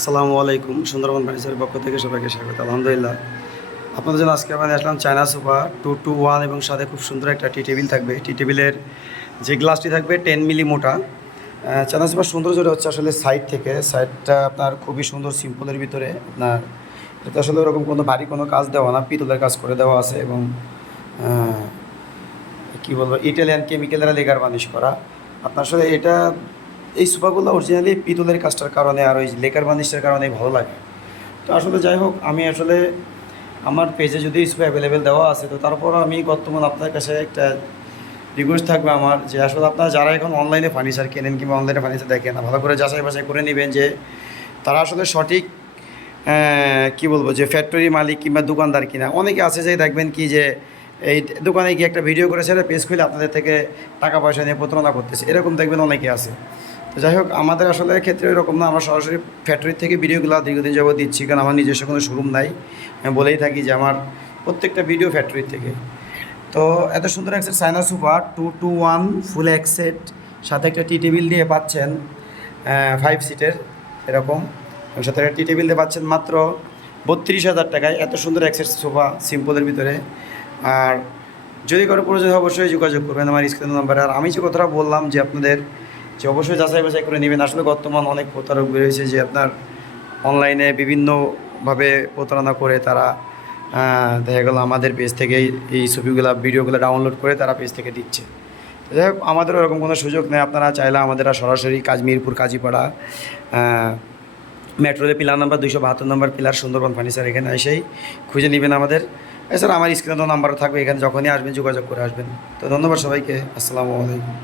আসসালামু আলাইকুম, সুন্দরবন ফার্নিচারের পক্ষ থেকে সবাইকে স্বাগত। আলহামদুলিল্লাহ। আপনাদের জন্য আজকে আমি আসলাম China sofa two two one এবং সাথে খুব সুন্দর একটা টি টেবিল থাকবে। টি টেবিলের যে গ্লাসটি থাকবে টেন মিলি মোটা। চায়না সোফার সৌন্দর্যটা হচ্ছে আসলে সাইড থেকে। সাইডটা আপনার খুবই সুন্দর সিম্পলের ভিতরে আপনার। এটা আসলে ওরকম কোনো ভারী কোনো কাজ দেওয়া না। পিতলের কাজ করে দেওয়া আছে এবং কী বলব, ইটালিয়ান কেমিক্যালের লেগার বানিশ করা। আপনার আসলে এটা এই সোফাগুলো অরিজিনালি পিতলের কাজটার কারণে আর ওই লেকার বানিশের কারণে ভালো লাগে। তো আসলে যাই হোক, আমি আসলে আমার পেজে যদি সোফা অ্যাভেলেবেল দেওয়া আছে, তো তারপর আমি বর্তমান আপনার কাছে একটা রিকোয়েস্ট থাকবে আমার যে আসলে আপনারা যারা এখন অনলাইনে ফার্নিচার কেনেন কিংবা অনলাইনে ফার্নিচার দেখেন, ভালো করে যাচাই বাছাই করে নেবেন যে তারা আসলে সঠিক কি বলব, যে ফ্যাক্টরি মালিক কিংবা দোকানদার কিনা। অনেকে আছে যে দেখবেন কি যে এই দোকানে গিয়ে একটা ভিডিও করে সেটা পেজ খুলে আপনাদের থেকে টাকা পয়সা নিয়ে প্রতারণা করতেছে। এরকম দেখবেন অনেকে আছে। তো যাই হোক, আমাদের আসলে ক্ষেত্রে এরকম না, আমরা সরাসরি ফ্যাক্টরি থেকে ভিডিওগুলো দীর্ঘদিন যাবত দিচ্ছি, কারণ আমার নিজস্ব কোনো শোরুম নাই। আমি বলেই থাকি যে আমার প্রত্যেকটা ভিডিও ফ্যাক্টরি থেকে। তো এত সুন্দর একসেট China super two two one full exact সাথে একটা টি টেবিল দিয়ে পাচ্ছেন ফাইভ সিটের এরকম। সাথে একটা টি টেবিল দিয়ে পাচ্ছেন মাত্র বত্রিশ হাজার টাকায়। এত সুন্দর এক্সেট সোফা সিম্পলের ভিতরে। আর যদি কারও প্রয়োজন অবশ্যই যোগাযোগ করবেন আমার স্ক্রিন নাম্বারে। আর আমি যে কথাটা বললাম যে আপনাদের যে অবশ্যই যাচাই বাছাই করে নেবেন, আসলে বর্তমান অনেক প্রতারক বেরিয়েছে যে আপনার অনলাইনে বিভিন্নভাবে প্রতারণা করে তারা দেখা গেলো আমাদের পেজ থেকে এই ছবিগুলো, ভিডিওগুলো ডাউনলোড করে তারা পেজ থেকে দিচ্ছে। যাই হোক আমাদের ওরকম কোনো সুযোগ নেই। আপনারা চাইলে আমাদের সরাসরি কাজ মিরপুর কাজীপাড়া মেট্রোলে পিলার নাম্বার দুইশো বাহাত্তর নম্বর পিলার সুন্দরবন ফার্নিচার এখানে এসেই খুঁজে নেবেন আমাদের। এছাড়া আমার স্ক্রিনে তো নাম্বার থাকবে, এখানে যখনই আসবেন যোগাযোগ করে আসবেন। তো ধন্যবাদ সবাইকে, আসসালামু আলাইকুম।